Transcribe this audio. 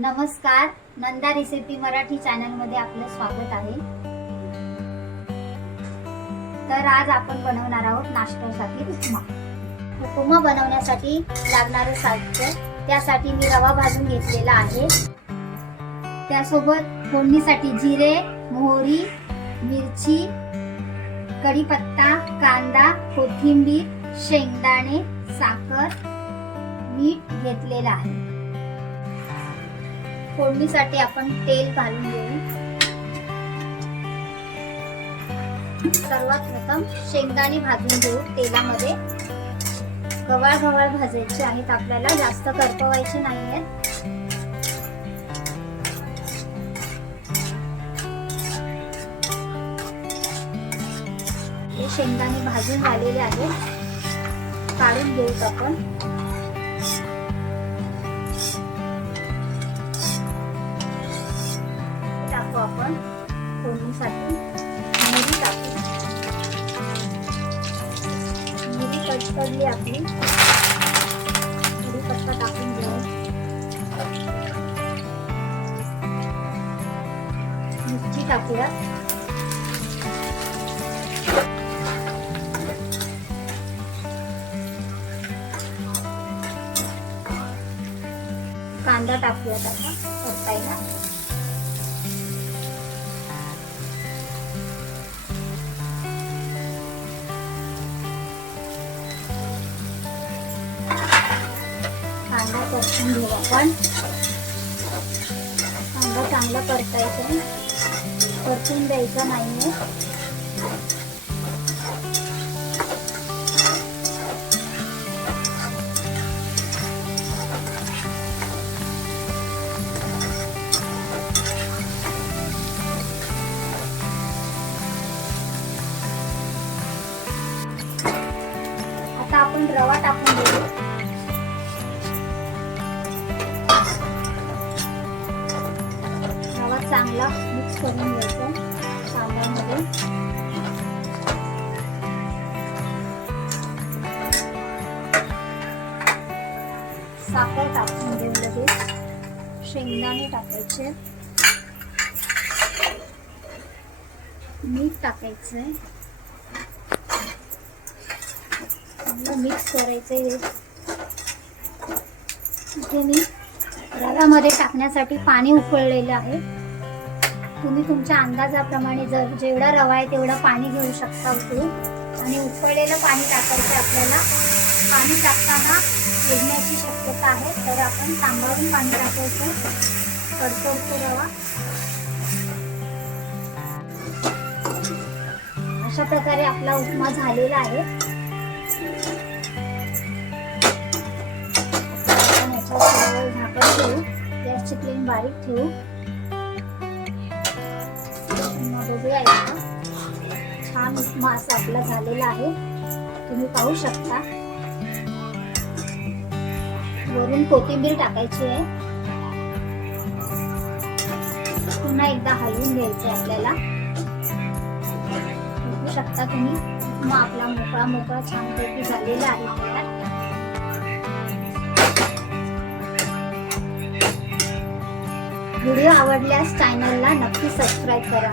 नमस्कार, Nanda recipe Marathi channel मध्ये आपलं स्वागत आहे। तर आज आपण बनवणार आहोत नाश्त्यासाठी उपमा। उपमा बनवण्यासाठी लागणारे साहित्य, त्यासाठी मी रवा भाजून घेतलेला आहे। त्यासोबत फोडणीसाठी जिरे, मोहरी, मिरची, कढीपत्ता, कांदा, कोथिंबीर, शेंगदाणे, साखर, मीठ घेतलेला आहे। फोडणीसाठी आपण तेल घालून घेऊ। सर्वात प्रथम शेंगदाणे भाजून घेऊ तेलामध्ये। गव्हाळ भाजायचे आहेत आपल्याला, जास्त करपवायचे नाहीये। हे शेंगदाणे भाजून झालेले आहेत, काढून घेऊत आपण। आपण फोडणीसाठी मिरी टाकू। मिरी कटकली आपली, कढीपत्ता टाकून घेऊ। मिरची टाकूया। कांदा टाकूया आता परतायला। कांदा परतून घेऊ आपण। कांदा चांगला परतायचा, परतून द्यायचा नाहीये। आता आपण रवा टाकून घेऊ। चांगला मिक्स करून घ्यायचा कांद्यामध्ये। साखर टाकून घेऊ लगेच। शेंगदाणे टाकायचे, मीठ टाकायचंय, चांगलं मिक्स करायचंय। इथे मी रव्यामध्ये टाकण्यासाठी पाणी उकळलेलं आहे। तुम्ही तुमच्या अंदाजाप्रमाणे जेवढा रवा आहे तेवढा पाणी घेऊ शकता उकळून, आणि उकळलेलं पाणी टाकायचं आपल्याला। पाणी टाकताना शिजण्याची शक्यता आहे, तर आपण सांभाळून पाणी टाकायचं। कडकडतो रवा। अशा प्रकारे आपला उपमा झालेला आहे। आपण याच्यावर झाकण ठेवू, गॅसची फ्लेम बारीक ठेवू। बघूया, छान उपमा असा आपला झालेला आहे, तुम्ही पाहू शकता। वरून कोथिंबीर टाकायची आहे। पुन्हा एकदा हलवून घ्यायचं आपल्याला। बघू शकता तुम्ही, उपमा आपला मोकळा मोकळा छानपैकी झालेला आहे तयार। व्हिडिओ आवडल्यास चॅनलला नक्की सबस्क्राईब करा।